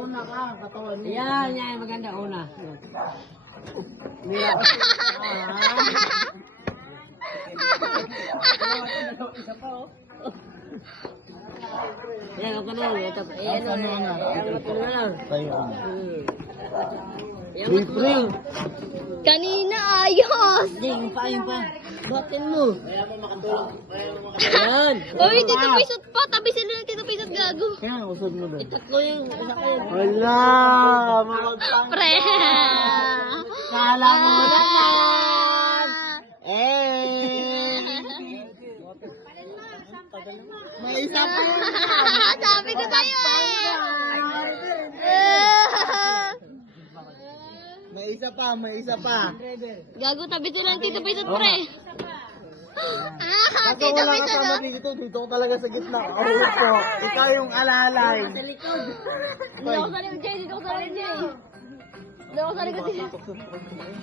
Una ka, katawan mo. Yan, maganda, una. Isa pa, oh. Yan, ako na. Ito, ayan Ano na. na? Yan, ito na lang. Tayo. Yan, Free, ito free. na. Kanina ayos. Yung pa. Buhatin mo. Ayan. Uy, Tito Pisot pa. Tabi sila ng Tito Pisot, gago. Kaya, usod mo doon. Itatlo yung isa kayo. Wala! Mga Pre. Kala mo lang! Eh! May isa pa yun! Sabi ko sa'yo eh. May isa pa! Gago, tabi sila ng Tito Pisot, pre. Kasi Tito wala Pisot, kasama oh. dito ko talaga sa gitna. Oh, po. Ikaw yung alalay. Dito ako sa likod, Jay. Dito ako sa likod, Jay. Dito ako sa likod, Jay.